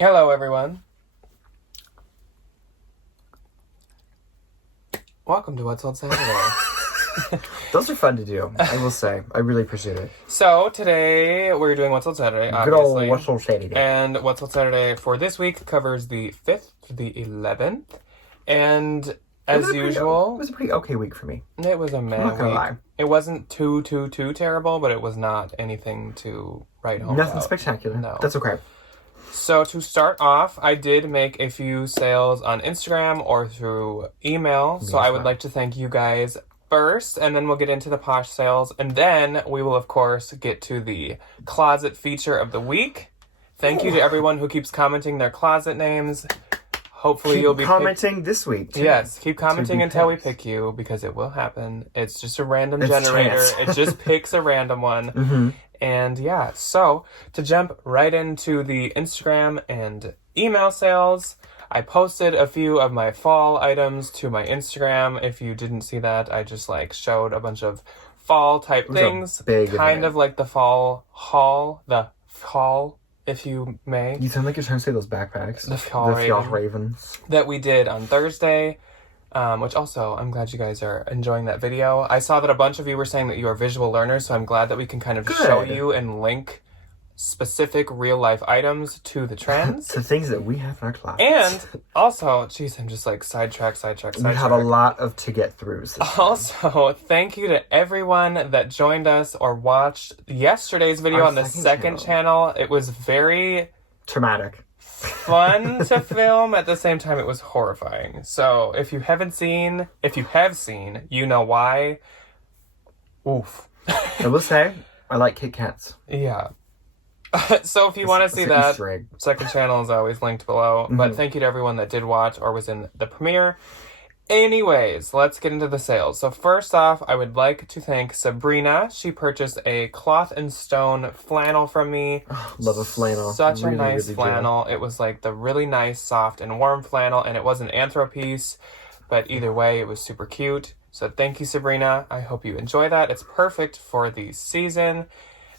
Hello, everyone. Welcome to What's on Saturday. Those are fun to do, I will say. I really appreciate it. So, today we're doing What's on Saturday, Good old obviously. What's on Saturday. And What's on Saturday for this week covers the 5th to the 11th. And as usual... It was a pretty okay week for me. It was a mad I'm not gonna week. lie. It wasn't too terrible, but it was not anything to write home Nothing about. spectacular. No. That's okay. So to start off, I did make a few sales on Instagram or through email. So I would like to thank you guys first, and then we'll get into the Posh sales. And then we will, of course, get to the closet feature of the week. Thank you to everyone who keeps commenting their closet names. Hopefully you'll be commenting this week, too. Yes, keep commenting until we pick you, because it will happen. It's just a random generator. It just picks a random one. Mm-hmm. And yeah, so to jump right into the Instagram and email sales, I posted a few of my fall items to my Instagram. If you didn't see that, I just showed a bunch of fall type things. Kind of like the fall haul, if you may. You sound like you're trying to say those backpacks. The Fall Ravens. That we did on Thursday. Which also, I'm glad you guys are enjoying that video. I saw that a bunch of you were saying that you are visual learners, so I'm glad that we can kind of show you and link specific real-life items to the trends. To things that we have in our closet. And also, geez, I'm just sidetrack. We have a lot to get through. Also, thank you to everyone that joined us or watched yesterday's video on the second channel. It was very... traumatic. Fun to film. At the same time, it was horrifying. So if you have seen, you know why. Oof. I will say, I like Kit Kats. Yeah. So if you want to see that, second channel is always linked below. Mm-hmm. But thank you to everyone that did watch or was in the premiere. Anyways, let's get into the sales. So first off, I would like to thank Sabrina. She purchased a Cloth and Stone flannel from me. Oh, love a flannel. Such a nice flannel. It was the really nice, soft, and warm flannel, and it was an anthro piece. But either way, it was super cute. So thank you, Sabrina. I hope you enjoy that. It's perfect for the season.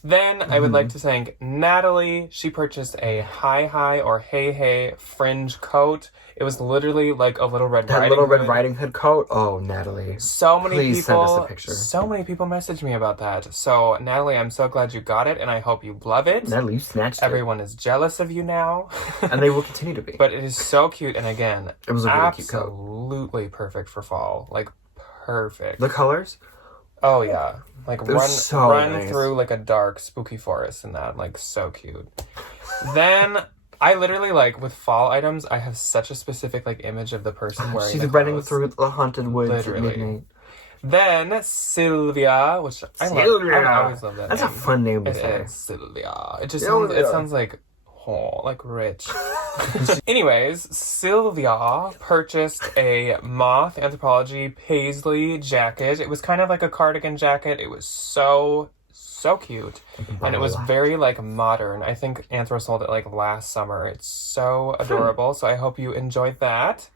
Then I would like to thank Natalie. She purchased a Hi or Hey fringe coat. It was literally like a Little Red Riding Hood. That Little Red Riding Hood coat? Oh, Natalie. Please send us a picture. So many people messaged me about that. So, Natalie, I'm so glad you got it, and I hope you love it. Natalie, you snatched Everyone is jealous of you now. And they will continue to be. But it is so cute, and again, it was a really cute coat. Absolutely perfect for fall. Perfect. The colors? Oh, yeah. Run nice. through a dark, spooky forest in that. So cute. Then... I literally, with fall items, I have such a specific, image of the person wearing She's running through the haunted woods at midnight. Then, Sylvia, which I always love that That's name. A fun name to say. Sylvia. It just sounds rich. Anyways, Sylvia purchased a moth anthropology paisley jacket. It was kind of like a cardigan jacket. It was so cute, and it was very modern. I think Anthro sold it last summer. It's so adorable. So I hope you enjoyed that.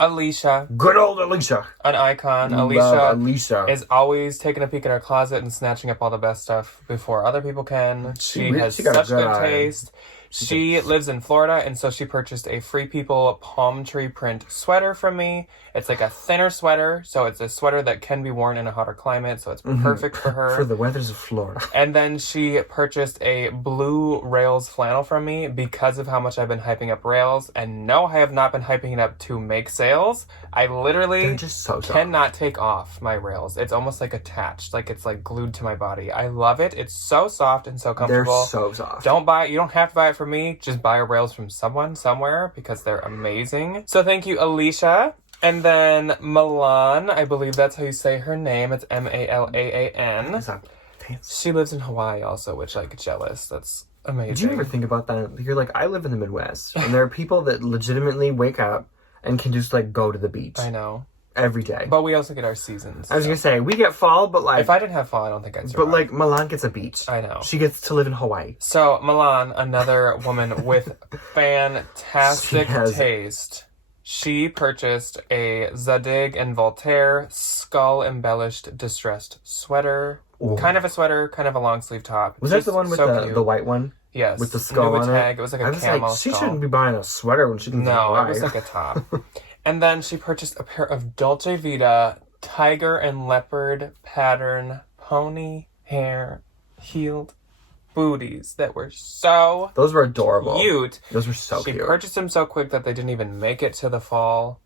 Alicia, good old Alicia, an icon. Alicia is always taking a peek in her closet and snatching up all the best stuff before other people can. She has such good taste. She lives in Florida, and so she purchased a Free People palm tree print sweater from me. It's a thinner sweater, so it's a sweater that can be worn in a hotter climate, so it's perfect for her. For the weathers of Florida. And then she purchased a blue Rails flannel from me because of how much I've been hyping up Rails. And no, I have not been hyping it up to make sales. I literally cannot take off my Rails. It's almost attached, it's glued to my body. I love it. It's so soft and so comfortable. They're so soft. You don't have to buy it from me. Just buy a Rails from someone, somewhere, because they're amazing. So thank you, Alicia. And then Milan, I believe that's how you say her name. It's Malaan. She lives in Hawaii also, which, jealous. That's amazing. Do you ever think about that? You're I live in the Midwest, and there are people that legitimately wake up and can just, go to the beach. I know. Every day. But we also get our seasons. I was going to say, we get fall, but if I didn't have fall, I don't think I'd survive. But Milan gets a beach. I know. She gets to live in Hawaii. So, Milan, another woman with fantastic taste. She purchased a Zadig and Voltaire skull-embellished distressed sweater. Ooh. Kind of a sweater, kind of a long sleeve top. Was that the one with the white one? Yes. With the skull on tag. It was like a camo she skull. shouldn't be buying a sweater when she can No, it was like a top. And then she purchased a pair of Dolce Vita tiger and leopard pattern pony hair heeled booties that were so Those were adorable. cute. Those were so cute. She purchased them so quick that they didn't even make it to the fall.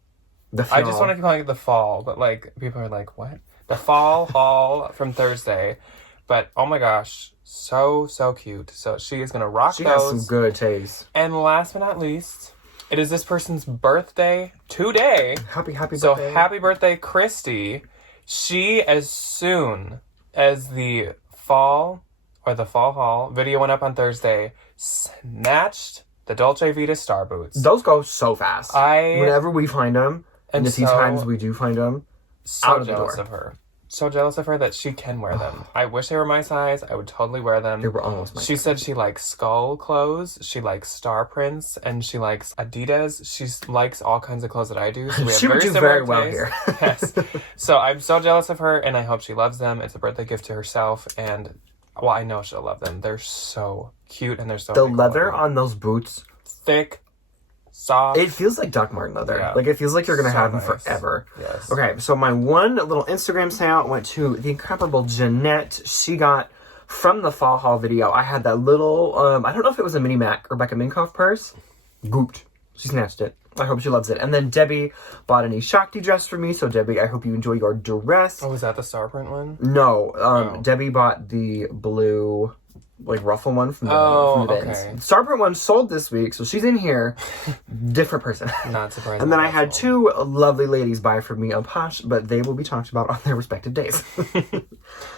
I just want to keep calling it the fall, but like people are like, what? The fall haul from Thursday. But oh my gosh, so cute. So she is gonna rock She those. has some good taste. And last but not least, it is this person's birthday today. Happy birthday. So happy birthday, Christy. She, as soon as the fall haul video went up on Thursday, snatched the Dolce Vita star boots. Those go so fast. Whenever we find them, and the few times we do find them, so jealous of her. So jealous of her that she can wear them. I wish they were my size. I would totally wear them. They were almost my size. She said she likes skull clothes. She likes star prints. And she likes Adidas. She likes all kinds of clothes that I do. So we have she would very do similar very well tastes. here. Yes. So I'm so jealous of her, and I hope she loves them. It's a birthday gift to herself. And, well, I know she'll love them. They're so cute, and they're so The leather on those boots. Thick. Soft. It feels like Doc Marten leather. Yeah. Like, it feels like you're going to have them nice. forever. Yes. Okay, so my one little Instagram shout went to the incomparable Jeanette. She got, from the fall haul video, I had that little, I don't know if it was a Mini Mac or Becca Minkoff purse. Gooped. She snatched it. I hope she loves it. And then Debbie bought an Shakti dress for me. So, Debbie, I hope you enjoy your dress. Oh, was that the star print one? No. Debbie bought the blue... like ruffle one from the bins. Okay. Starprint one sold this week, so she's in here. Different person. Not surprised. And then I had two lovely ladies buy for me on Posh, but they will be talked about on their respective days.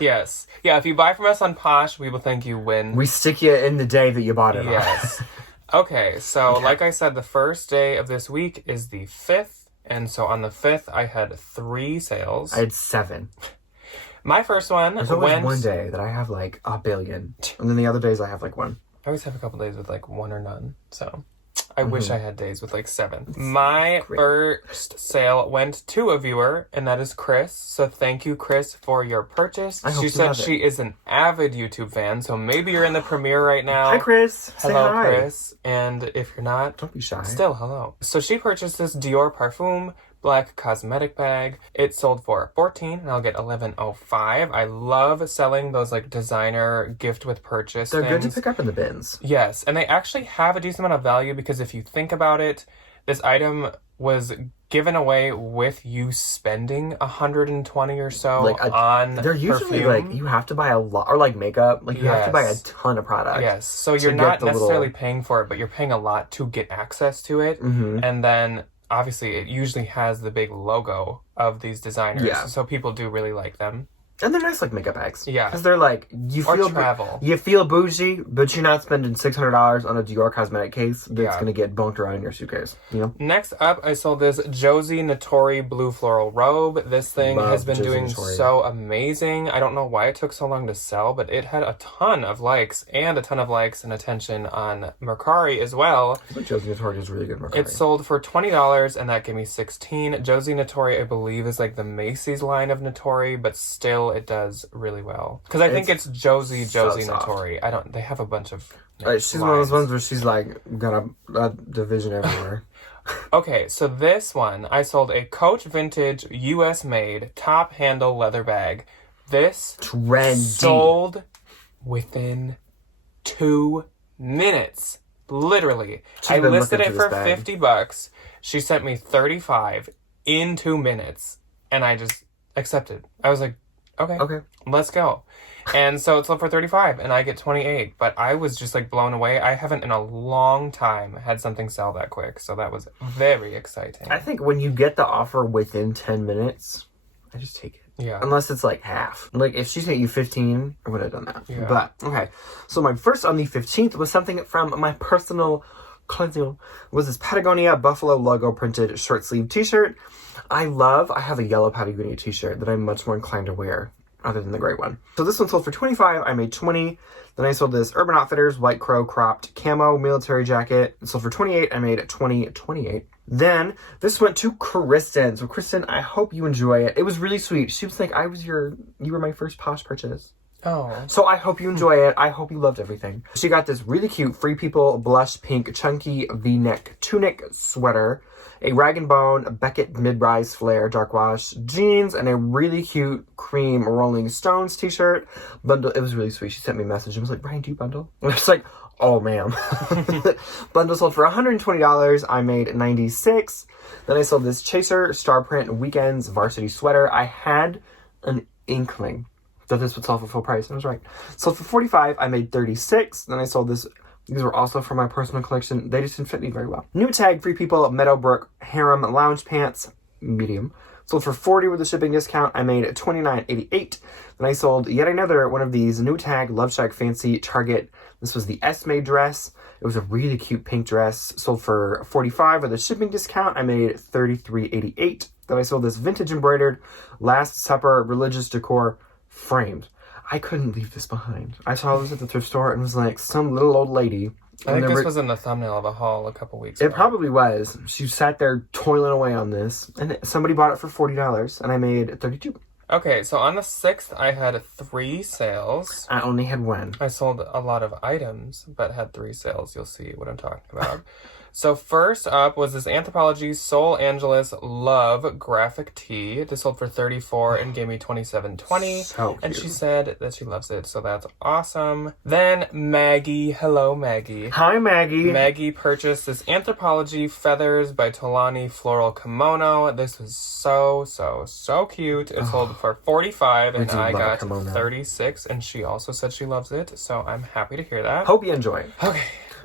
Yes. Yeah, if you buy from us on Posh, we will think you win. We stick you in the day that you bought it. Yes. Okay, so like I said, the first day of this week is the 5th. And so on the 5th, I had 3 sales. I had 7. My first one There's always one day that I have like a billion. And then the other days I have like 1. I always have a couple days with like 1 or none. So I wish I had days with like 7. My first sale went to a viewer, and that is Chris. So thank you, Chris, for your purchase. She said she is an avid YouTube fan, so maybe you're in the premiere right now. Hi, Chris. Hello, Say hi. Chris. And if you're not, don't be shy. Still, hello. So she purchased this Dior Parfum black cosmetic bag. It sold for $14, and I'll get $11.05. I love selling those like designer gift with purchase. They're things. good to pick up in the bins. Yes, and they actually have a decent amount of value because if you think about it, this item was given away with you spending $120 or so on they're usually perfume. like you have to buy a lot, or like makeup, like you have to buy a ton of product. Yes, so you're not necessarily paying for it, but you're paying a lot to get access to it. And then obviously it usually has the big logo of these designers, so people do really like them. And they're nice, like, makeup bags. Yeah. Because they're like, you feel bougie, but you're not spending $600 on a Dior cosmetic case that's going to get bunked around in your suitcase. You know? Next up, I sold this Josie Notori blue floral robe. This thing has been doing so amazing. I don't know why it took so long to sell, but it had a ton of likes and attention on Mercari as well. But Josie Notori is really good Mercari. It sold for $20, and that gave me 16. Josie Notori, I believe, is like the Macy's line of Notori, but still it does really well. Because I think it's Josie Notori. They have a bunch of she's one of those ones where she's like got a division everywhere. Okay, so this one, I sold a Coach Vintage US made top handle leather bag. This sold within 2 minutes. Literally. I listed it for $50. She sent me $35 in 2 minutes, and I just accepted. I was like, okay, let's go. And so it sold for $35, and I get $28. But I was just like blown away. I haven't in a long time had something sell that quick, so that was very exciting. I think when you get the offer within 10 minutes, I just take it. Yeah. Unless it's like half. Like if she sent you 15, I would have done that. Yeah. But okay. So my first on the 15th was something from my personal collection. Was this Patagonia Buffalo logo printed short sleeve t-shirt. I have a yellow Patagonia t-shirt that I'm much more inclined to wear other than the gray one. So this one sold for $25. I made $20. Then I sold this Urban Outfitters White Crow cropped camo military jacket. It sold for $28. I made $28. Then this went to Kristen. So Kristen, I hope you enjoy it. It was really sweet. She was like, you were my first Posh purchase. Oh. So I hope you enjoy it. I hope you loved everything. She got this really cute Free People blush pink chunky V-neck tunic sweater, a Rag & Bone Beckett mid-rise flare dark wash jeans, and a really cute cream Rolling Stones t-shirt. Bundle. It was really sweet. She sent me a message and was like, Brian, do you bundle? And I was like, oh, ma'am. Bundle sold for $120. I made $96. Then I sold this Chaser Star Print Weekends varsity sweater. I had an inkling that this would sell for full price. I was right. Sold for $45. I made $36. Then I sold this. These were also for my personal collection. They just didn't fit me very well. New tag, Free People Meadowbrook Harem Lounge Pants, medium. Sold for $40 with a shipping discount. I made $29.88. Then I sold yet another one of these new tag Love Shack Fancy Target. This was the Esme dress. It was a really cute pink dress. Sold for $45 with a shipping discount. I made $33.88. Then I sold this vintage embroidered Last Supper religious decor framed. I couldn't leave this behind. I saw this at the thrift store and was like, some little old lady. I think this was in the thumbnail of a haul a couple weeks ago. It probably was. She sat there toiling away on this, and somebody bought it for $40, and I made $32. Okay, so on the 6th, I had 3 sales. I only had 1. I sold a lot of items, but had 3 sales. You'll see what I'm talking about. So first up was this Anthropologie Sol Angeles Love graphic tee. This sold for $34 and gave me $27.20. So cute. And she said that she loves it, so that's awesome. Then Maggie, hello Maggie. Hi, Maggie. Maggie purchased this Anthropologie Feathers by Tolani floral kimono. This was so cute. It sold for $45 and I got $36. And she also said she loves it, so I'm happy to hear that. Hope you enjoy. Okay.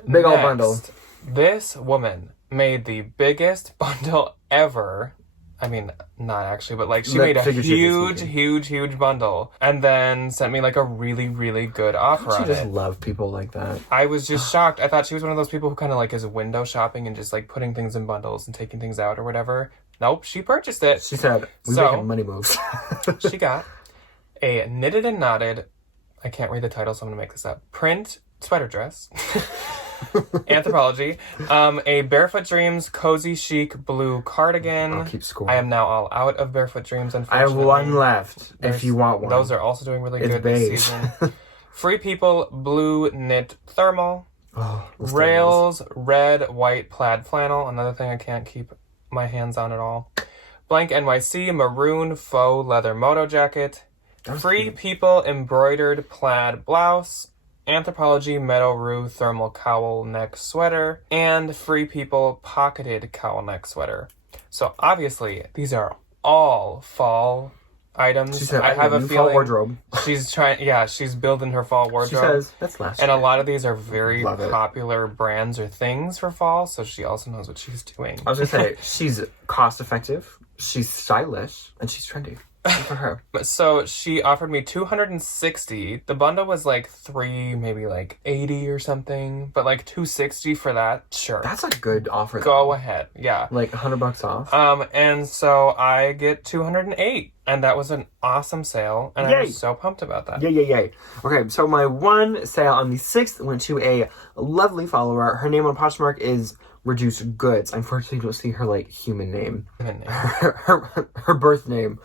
Big old bundle. This woman made the biggest bundle ever. I mean, not actually, but like she made a huge bundle and then sent me like a really good offer on it. She just love people like that. I was just shocked. I thought she was one of those people who kind of like is window shopping and just like putting things in bundles and taking things out or whatever. Nope, she purchased it. She said, we're making money moves. She got a knitted and knotted, I can't read the title, so I'm going to make this up, print sweater dress. Anthropologie. A Barefoot Dreams Cozy Chic blue cardigan. I'll keep score. I am now all out of Barefoot Dreams, unfortunately. I have 1 left, if you want one. Those are also doing really good beige. this season. Free People blue knit thermal. Oh, Rails red white plaid flannel. Another thing I can't keep my hands on at all. Blank NYC maroon faux leather moto jacket. Free cute. People embroidered plaid blouse. Anthropologie Meadow Rue thermal cowl neck sweater, and Free People pocketed cowl neck sweater. So obviously these are all fall items. She said, I have a feeling fall wardrobe. She's building her fall wardrobe. She says, that's last and year. a lot of these are very popular brands or things for fall, so she also knows what she's doing. I was going to say, she's cost effective, she's stylish, and she's trendy. Good for her. So she offered me $260. The bundle was like $3, maybe like $80 or something, but like $260 for that, sure. That's a good offer. Go ahead, yeah. Like $100 off. And so I get $208, and that was an awesome sale, and I was so pumped about that. Yay. Okay, so my 1 sale on the 6th went to a lovely follower. Her name on Poshmark is Reduced Goods. Unfortunately, you don't see her like human name. Her birth name.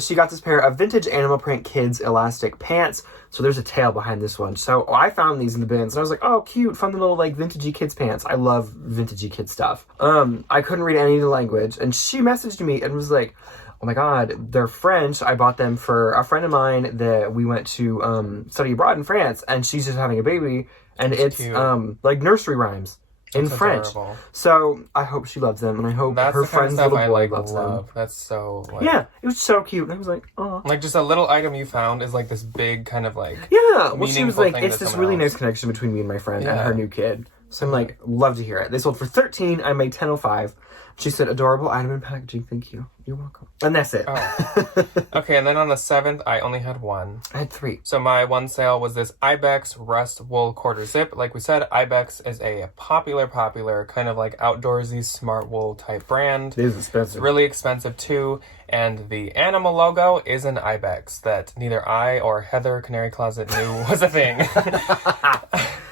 She got this pair of vintage animal print kids elastic pants. So there's a tail behind this one. So I found these in the bins and I was like, oh, cute, fun little like vintagey kids pants. I love vintagey kid stuff. I couldn't read any of the language, and she messaged me and was like, oh my god, they're French. I bought them for a friend of mine that we went to study abroad in France, and she's just having a baby, and it's like nursery rhymes. In French. Adorable. So I hope she loves them, and I hope her friend's little boy loves them. That's so like... Yeah, it was so cute. And I was like, oh. Like just a little item you found is like this big kind of like... Yeah, well she was like, it's this really nice connection between me and my friend and her new kid. So I'm like, love to hear it. They sold for $13. I made $10.05. She said, adorable item in packaging. Thank you. You're welcome. And that's it. Oh. Okay, and then on the 7th, I only had 1. I had 3. So my 1 sale was this Ibex Rust Wool Quarter Zip. Like we said, Ibex is a popular kind of like outdoorsy smart wool type brand. It is expensive. It's really expensive too. And the animal logo is an Ibex that neither I or Heather Canary Closet knew was a thing.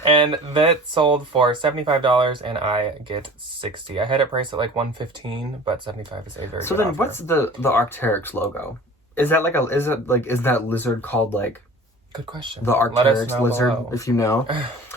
And that sold for $75 and I get $60. I had it priced at like $115, but $75 is a very So good then offer. what's the Arc'teryx logo? Is that like is that lizard called like Good question. The Arcturus lizard, below. if you know.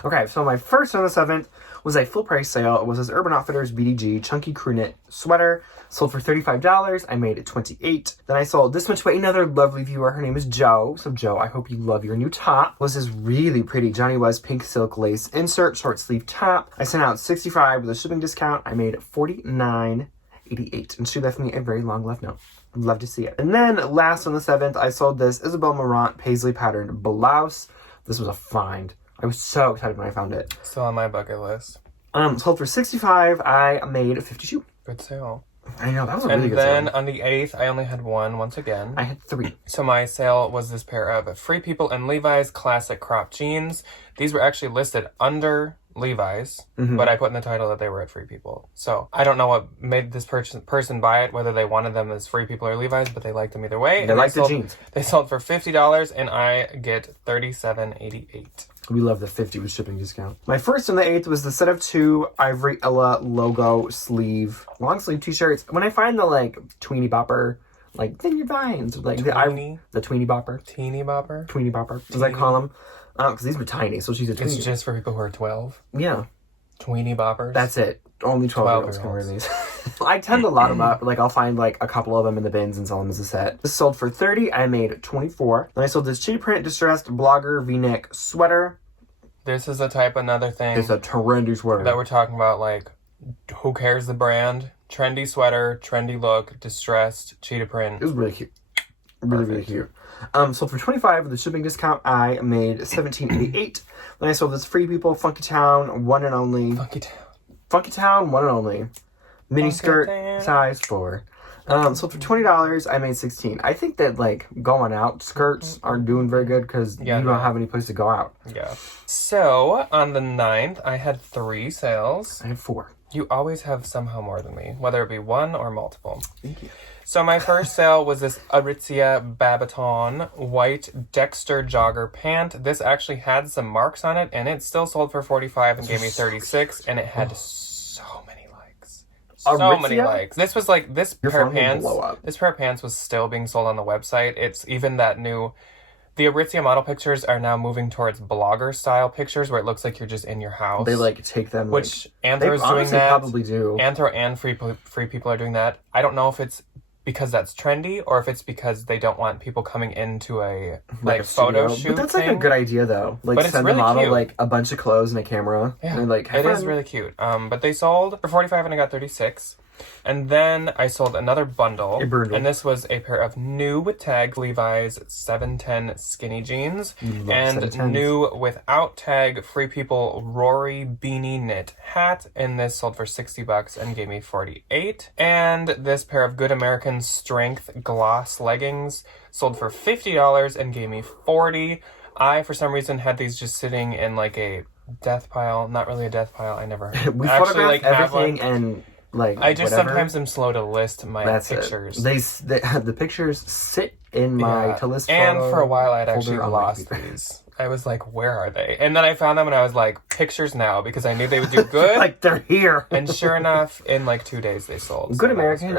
Okay, so my first on the 7th was a full price sale. It was this Urban Outfitters BDG chunky crew knit sweater. Sold for $35. I made it $28. Then I sold this one to another lovely viewer. Her name is Jo. So Jo, I hope you love your new top. Was this really pretty Johnny Was pink silk lace insert short sleeve top. I sent out $65 with a shipping discount. I made $49.88. And she left me a very long love note. I'd love to see it. And then last on the 7th, I sold this Isabel Marant paisley patterned blouse. This was a find. I was so excited when I found it. Still on my bucket list. Sold for $65. I made $52. Good sale. I know, that was a really good sale. And sale. then on the 8th, I only had one once again. I had 3. So my sale was this pair of Free People and Levi's classic crop jeans. These were actually listed under Levi's, but I put in the title that they were at Free People. So I don't know what made this person buy it, whether they wanted them as Free People or Levi's, but they liked them either way. They liked the jeans. They sold for $50, and I get $37.88. We love the 50 with shipping discount. My first on the 8th was the set of 2 Ivory Ella logo sleeve, long sleeve t-shirts. When I find the like tweeny bopper, like Vineyard Vines, like the tweeny bopper. Teeny bopper? Tweeny bopper, as I call them. Because these were tiny, so she's a tweeny. It's just for people who are 12? Yeah. Tweeny boppers? That's it. Only 12-year-olds can wear these. I tend to lot them up. Like, I'll find, like, a couple of them in the bins and sell them as a set. This sold for $30. I made $24. Then I sold this cheetah print distressed blogger V-neck sweater. This is another thing. It's a trendy sweater. That we're talking about, like, who cares the brand? Trendy sweater, trendy look, distressed, cheetah print. It was really cute. Really cute. Sold for $25 with the shipping discount. I made $17.88. Then I sold this Free People Funky Town one and only. Funky Town one and only. Mini skirt size 4. Sold for $20. I made $16. I think that like going out skirts aren't doing very good because you don't have any place to go out. Yeah. So on the 9th, I had 3 sales. I had 4. You always have somehow more than me, whether it be one or multiple. Thank you. So my first sale was this Aritzia Babaton white Dexter jogger pant. This actually had some marks on it, and it still sold for $45 and gave me $36, and it had so many likes. So many likes. This was like this pair of pants. This pair of pants was still being sold on the website. It's even that new. The Aritzia model pictures are now moving towards blogger style pictures where it looks like you're just in your house. They like take them, which like, Anthro is doing that. Probably do. Anthro and Free People are doing that. I don't know if it's because that's trendy or if it's because they don't want people coming into a like photo shoot. But that's like a good idea though. Like but send the model cute. Like a bunch of clothes and a camera. Yeah, and like it is really cute. But they sold for $45 and I got $36. And then I sold another bundle, and this was a pair of new with tag Levi's 710 skinny jeans, and new without tag Free People Rory beanie knit hat, and this sold for $60 and gave me $48. And this pair of Good American Strength gloss leggings sold for $50 and gave me $40. I, for some reason, had these just sitting in like a death pile. Not really a death pile. I never we actually like everything and. Like I just sometimes am slow to list my pictures. The pictures sit in my to list. And for a while, I'd actually lost these. I was like, "Where are they?" And then I found them, and I was like, "Pictures now," because I knew they would do good. Like they're here. And sure enough, in like 2 days, they sold. Good American.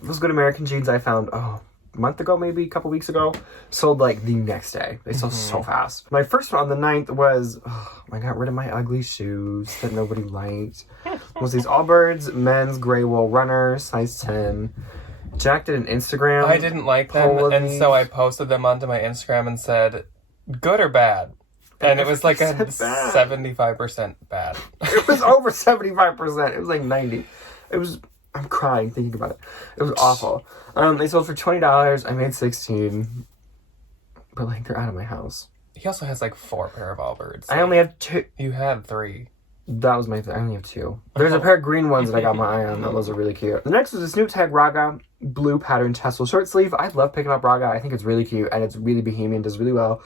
Those Good American jeans I found. A month ago, maybe a couple weeks ago, sold like the next day. They sold so fast. My first one on the 9th was I got rid of my ugly shoes that nobody liked. Was these Allbirds men's gray wool runners, size 10. Jack did an Instagram. I didn't like them, and so I posted them onto my Instagram and said, "Good or bad?" And it was like a 75% bad. It was over 75%. It was like 90. It was. I'm crying thinking about it. It was awful. They sold for $20. I made $16. But like they're out of my house. He also has like 4 pair of Allbirds. I only have 2. You had 3. That was my thing. I only have 2. There's a pair of green ones that I got my eye on. Those are really cute. The next was a Snoop Tag Raga blue pattern tassel short sleeve. I love picking up Raga. I think it's really cute and it's really bohemian. Does really well,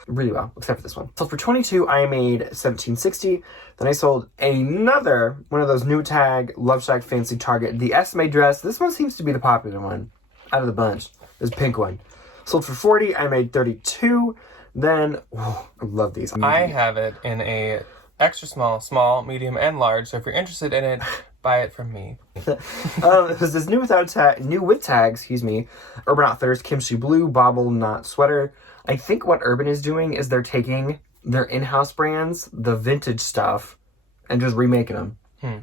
except for this one. Sold for $22. I made $17.60. Then I sold another one of those New Tag Love Shack Fancy Target, the Esme dress. This one seems to be the popular one out of the bunch. This pink one. Sold for $40. I made $32. Then I love these. I have it in a extra small, medium, and large. So if you're interested in it, buy it from me. It was this new with tags, Urban Outfitters Kimchi Blue Bobble Knot Sweater. I think what Urban is doing is they're taking their in-house brands, the vintage stuff, and just remaking them.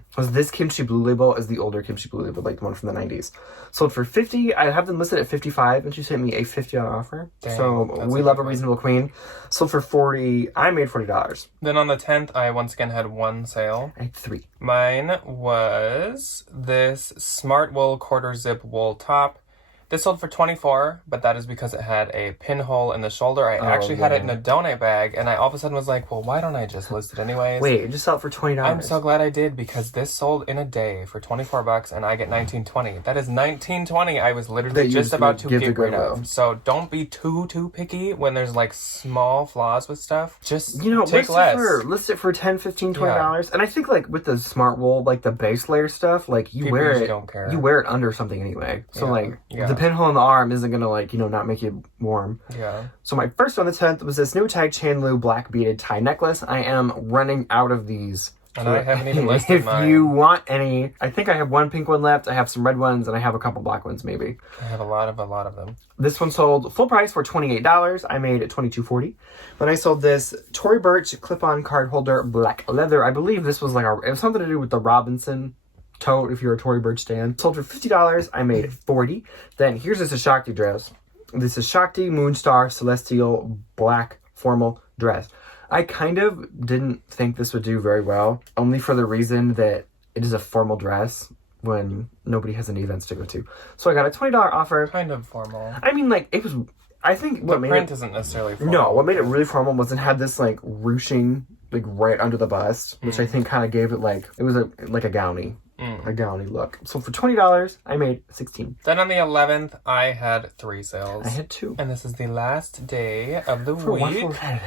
Because this Kimchi Blue Label is the older Kimchi Blue Label, like the one from the 90s. Sold for $50. I have them listed at $55, and she sent me a $50 offer. Dang, so we love a reasonable queen. Sold for $40. I made $40. Then on the 10th, I once again had one sale. I had 3. Mine was this Smart Wool quarter zip wool top. This sold for $24, but that is because it had a pinhole in the shoulder. I actually had it in a donate bag, and I all of a sudden was like, well, why don't I just list it anyways? Wait, it just sold for $20. I'm so glad I did, because this sold in a day for $24, and I get $19.20. That is $19.20 I was literally just about to get rid of. So don't be too picky when there's like small flaws with stuff. Just take less. List it for $10, $15, $20. And I think like with the Smart Wool, like the base layer stuff, like you wear it, don't care. You wear it under something anyway. So the pinhole in the arm isn't gonna not make you warm. Yeah. So my first on the 10th was this new tag Chanlu black beaded tie necklace. I am running out of these. And I haven't even listed mine. If you want any, I think I have one pink one left. I have some red ones, and I have a couple black ones maybe. I have a lot of them. This one sold full price for $28. I made it $22.40. Then I sold this Tory Burch clip-on card holder black leather. I believe this was it was something to do with the Robinson tote, if you're a Tory Burch stan. Sold for $50. I made $40. Then here's this a Shakti dress. This is Shakti Moonstar Celestial black formal dress. I kind of didn't think this would do very well, only for the reason that it is a formal dress when nobody has any events to go to. So I got a $20 offer. Kind of formal. I mean, it was, I think what made it... The print isn't necessarily formal. No, what made it really formal was it had this, ruching, right under the bust, which I think kind of gave it, it was a gowny. A gowny look. So for $20, I made $16. Then on the 11th, I had 3 sales. I had 2. And this is the last day of the week. One for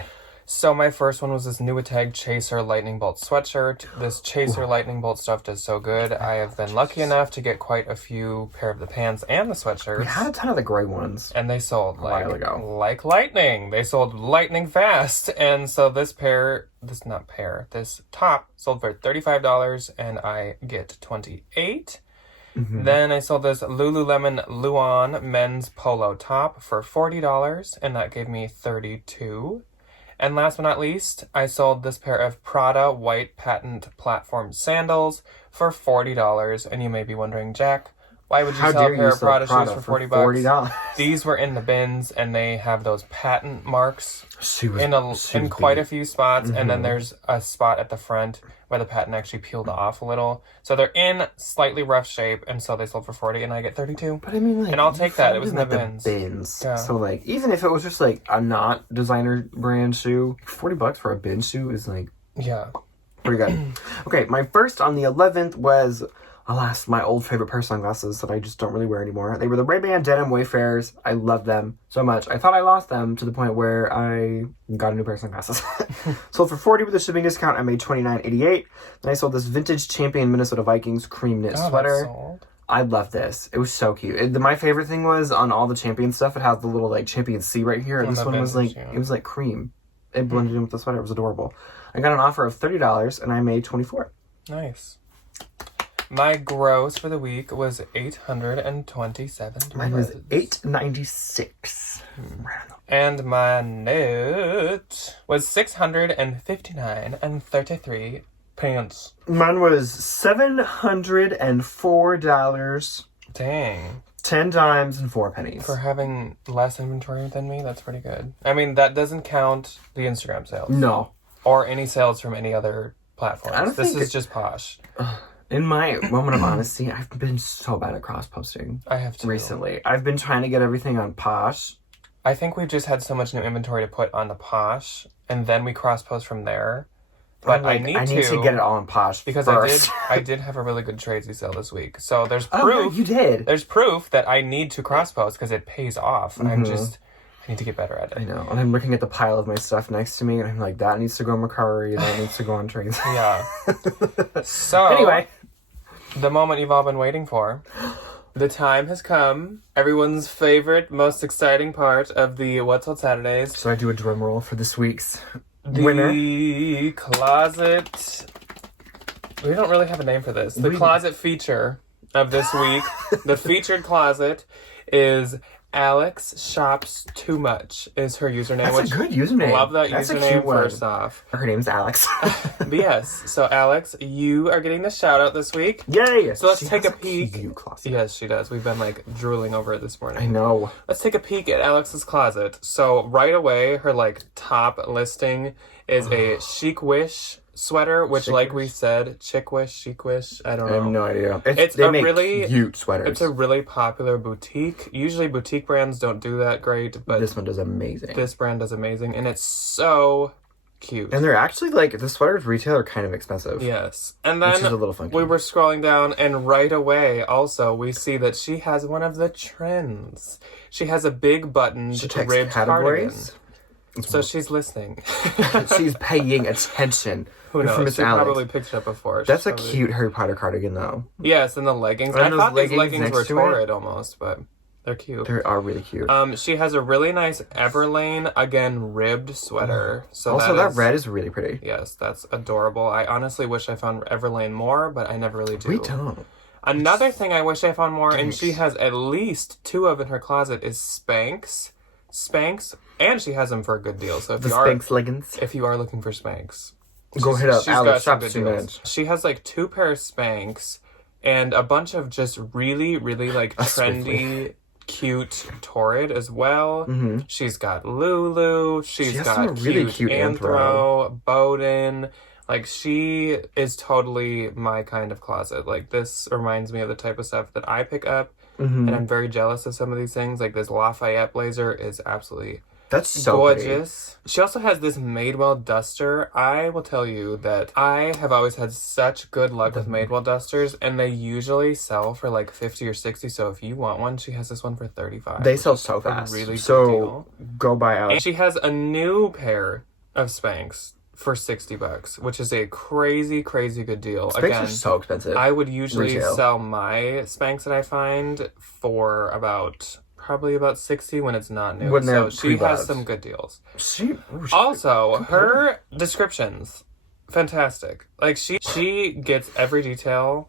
So my first one was this Nuitag Chaser Lightning Bolt sweatshirt. This Chaser Lightning Bolt stuff does so good. I have been lucky enough to get quite a few pair of the pants and the sweatshirts. We had a ton of the gray ones. And they sold a while ago. Like lightning. They sold lightning fast. And so this top sold for $35 and I get $28. Then I sold this Lululemon Luon men's polo top for $40 and that gave me $32. And last but not least, I sold this pair of Prada white patent platform sandals for $40. And you may be wondering, Jack, why would you sell a pair of Prada shoes for $40? These were in the bins, and they have those patent marks in quite a few spots. And then there's a spot at the front where the patent actually peeled off a little. So they're in slightly rough shape, and so they sold for $40, and I get $32. But I mean, and I'll take that. It was in the bins. Yeah. So even if it was just a not designer brand shoe, $40 for a bin shoe is pretty good. Okay, my first on the 11th was, alas, my old favorite pair of sunglasses that I just don't really wear anymore. They were the Ray-Ban Denim Wayfarers. I love them so much. I thought I lost them to the point where I got a new pair of sunglasses. Sold for $40 with a shipping discount. I made $29.88. Then I sold this vintage Champion Minnesota Vikings cream knit sweater. I love this. It was so cute. My favorite thing was on all the Champion stuff, it has the little Champion C right here. And this one was it was like cream. It blended in with the sweater. It was adorable. I got an offer of $30 and I made $24. Nice. My gross for the week was $827. Mine was $896. And my net was $659.33. Mine was $704. Dang. 10 dimes and 4 pennies. For having less inventory than me, that's pretty good. I mean, that doesn't count the Instagram sales. No. Or any sales from any other platforms. This is just Posh. In my moment of honesty, I've been so bad at cross-posting. I have too. Recently. I've been trying to get everything on Posh. I think we've just had so much new inventory to put on the Posh, and then we cross-post from there. But I need to get it all on Posh because first. I did have a really good tradesy sale this week. So there's proof. Oh, yeah, you did. There's proof that I need to cross-post because it pays off. I need to get better at it. I know. And I'm looking at the pile of my stuff next to me, and I'm like, that needs to go on Mercari, that needs to go on Trades. Yeah. So, anyway, the moment you've all been waiting for. The time has come. Everyone's favorite, most exciting part of the What's Sold Saturdays. Should I do a drum roll for this week's winner? The closet... We don't really have a name for this. The closet feature of this week, the featured closet, is Alex Shops Too Much is her username. That's a good username. Love that That's username, a cute one. first off. Her name's Alex. But yes, so Alex, you are getting the shout out this week. Yay! So let's She take has a peek. cute closet. Yes, she does. We've been like drooling over it this morning. I know. Let's take a peek at Alex's closet. So right away, her like top listing is a Chic Wish sweater, which Chic like Wish? we said, Chic Wish, I don't I know. have no idea. It's they a make really cute sweaters. It's a really popular boutique. Usually boutique brands don't do that great, but this one does amazing. this brand does amazing, and it's so cute. And they're actually like the sweaters retail are kind of expensive. Yes. And Which is then a little funky. we were scrolling down, and right away also we see that she has one of the trends. She has a big buttoned She takes ribbed cardigan. categories. So she's listening. She's paying attention. Who Good for knows? Miss She Alex. probably picked it up before. That's She's a probably- cute Harry Potter cardigan, though. Yes, and the leggings. And I those thought these leggings leggings next were to it? torrid almost, but they're cute. They are really cute. She has a really nice Everlane, again, ribbed sweater. So also, that is- red is really pretty. Yes, that's adorable. I honestly wish I found Everlane more, but I never really do. We don't. Another thing I wish I found more, and she has at least 2 of in her closet, is Spanx. Spanx, and she has them for a good deal. So The Spanx leggings. if you are looking for Spanx, Go hit up she's Alex got some Shops good Too deals. Much. She has like 2 pair of Spanx and a bunch of just really, really like trendy, cute Torrid as well. Mm-hmm. She's got Lulu. She's She has got some really cute Anthro, Bowden. Like, she is totally my kind of closet. Like, this reminds me of the type of stuff that I pick up. Mm-hmm. And I'm very jealous of some of these things. Like, this Lafayette blazer is absolutely That's so pretty. gorgeous. She also has this Madewell duster. I will tell you that I have always had such good luck with Madewell dusters, and they usually sell for like 50 or 60. So if you want one, she has this one for 35. They which sell is so a fast. Really good So deal. go buy And Alex. she has a new pair of Spanx for $60, which is a crazy, crazy good deal. Spanx Again, are so expensive. I would usually Retail. sell my Spanx that I find for probably about 60 when it's not new. When they're so she pre-bought. has some good deals. she Also, her descriptions, fantastic. Like, she gets every detail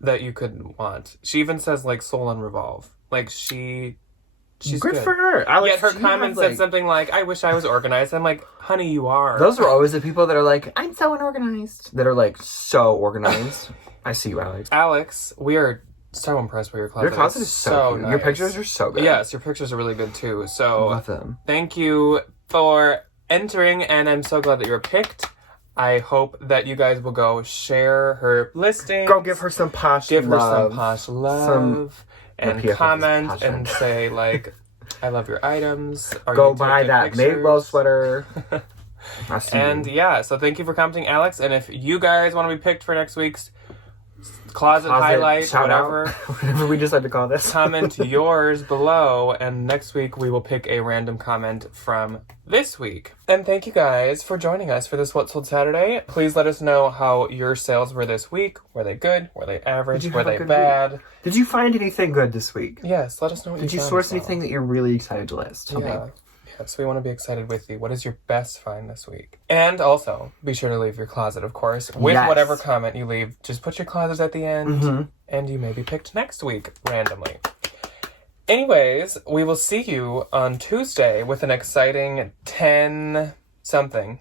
that you could want. She even says, like, Soul and Revolve. Like, she's good for her. Alex, Yet her she comment has, said like- something like, I wish I was organized. I'm like, honey, you are. Those are always the people that are like, I'm so unorganized. That are like so organized. I see you, Alex. Alex, we are so impressed with your closet. Your closet is so cute. nice. Your pictures are so good. Yes, your pictures are really good too. So Love them. thank you for entering, and I'm so glad that you were picked. I hope that you guys will go share her listing. Go give her some posh Give her love. some posh love and PFF is comment posh and love. say, like, I love your items. Or Go you take buy good that pictures. Madewell sweater. I see And you. yeah, so thank you for commenting, Alex. And if you guys want to be picked for next week's closet highlight, shout whatever, out. Whatever we decide to call this. comment yours below, and next week we will pick a random comment from this week. And thank you guys for joining us for this What Sold Saturday. Please let us know how your sales were this week. Were they good? Were they average? Did you Were have a they good bad? Did you find anything good this week? Yes, let us know what Did you found source as well. anything that you're really excited to list? Tell Yeah. me. Yeah, so we want to be excited with you. What is your best find this week? And also, be sure to leave your closet, of course, with Yes. whatever comment you leave. Just put your closet at the end, Mm-hmm. and you may be picked next week randomly. Anyways, we will see you on Tuesday with an exciting 10-something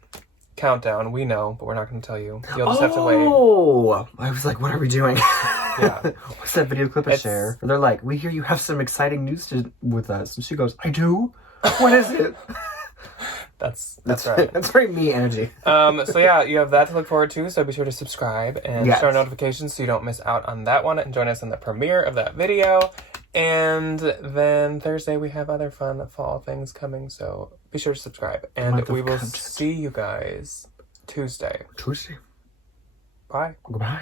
countdown. We know, but we're not going to tell you. You'll just have to wait. Oh, I was like, what are we doing? Yeah. What's that video clip I share? And they're like, we hear you have some exciting news with us. And she goes, I do? What is it? That's right. That's very me energy. So yeah, you have that to look forward to, so be sure to subscribe and Yes. turn on notifications so you don't miss out on that one, and join us in the premiere of that video. And then Thursday we have other fun fall things coming, so be sure to subscribe. And Month of we will content. see you guys Tuesday. Tuesday. Bye. Goodbye.